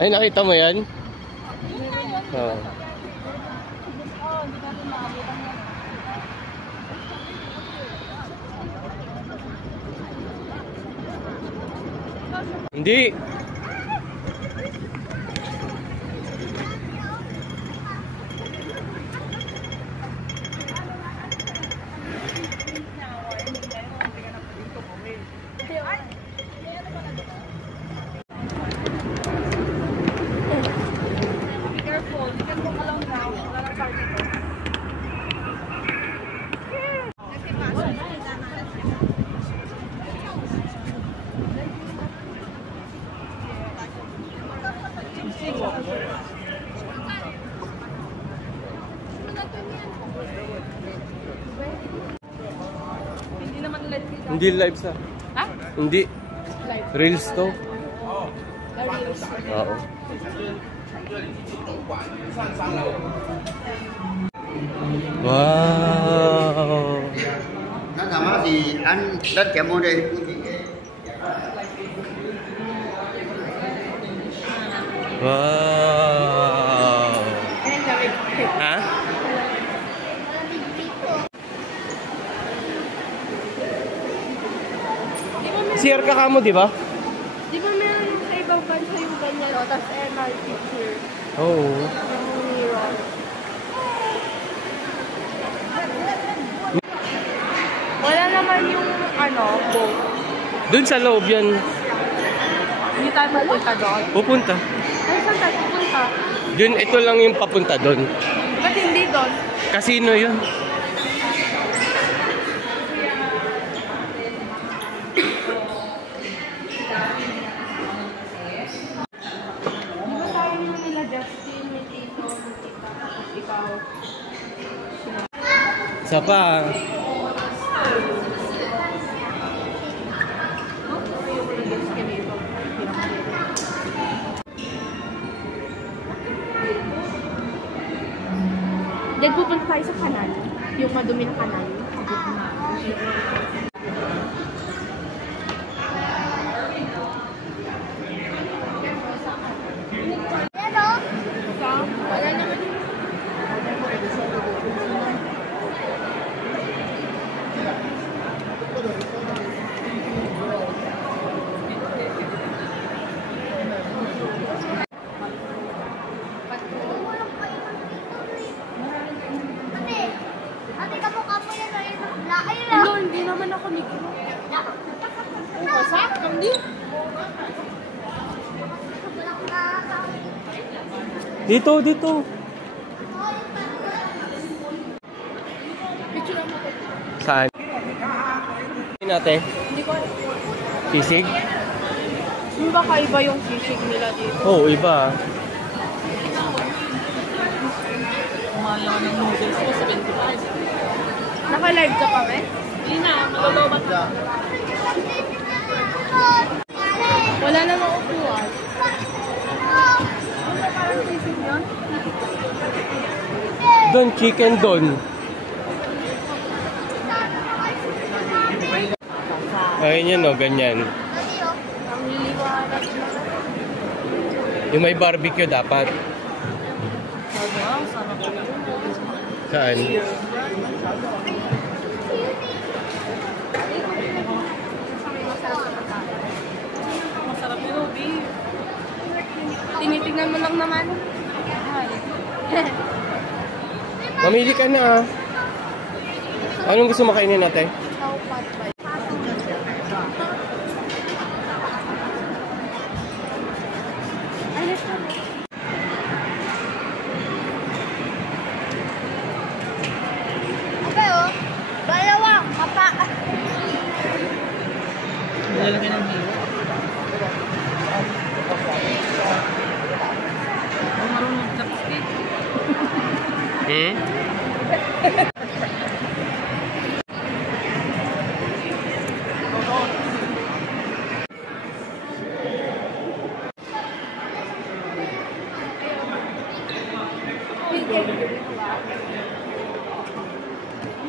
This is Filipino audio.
Ay, nakita mo yan? Oo. Hindi. Hindi live sa. Ha? Hindi. Live. Reels to. Reels. Oo. Wow. Nó thầm á thì anh đến chợ mua đi. Wow. Ha? CR ka mo, di ba? Di ba meron sa ibang bansa yung ganyan o, tapos MR picture? Oo. Wala naman yung boat. Doon sa loob yan. Hindi tayo pupunta doon. Pupunta. Ay, saan tayo pupunta? Doon, ito lang yung papunta doon. Ba't hindi doon? Casino yun. Isa pa. Diyan pupunta tayo sa kanal. Yung madumi na kanal. Wala naman. Hello, hindi naman ako naging. Umasak, hindi. Dito, dito. Picture mo ko. Saan? Natin. Hindi ko alam. Sisig? Yung baka iba yung fishing nila dito. Oo, iba. Umala ng noodles ko, 75. Naka-live ka pa, eh? Hindi na, malolobat na. Wala na mga upuan. Parang fishing yun? Doon, chicken doon. Ayun yun, no, ganyan. Ang liliwanag na. Yung may barbecue dapat. Saan? Masarap yun, Obi. Tinitignan mo lang naman. Mamili ka na, ah. Anong gusto makainin natin? Kaupat ba? Ayos na. Okay, oh. Balawang, mapa. Lalaki ng hilo. Ang marunong chopstick. Hmm?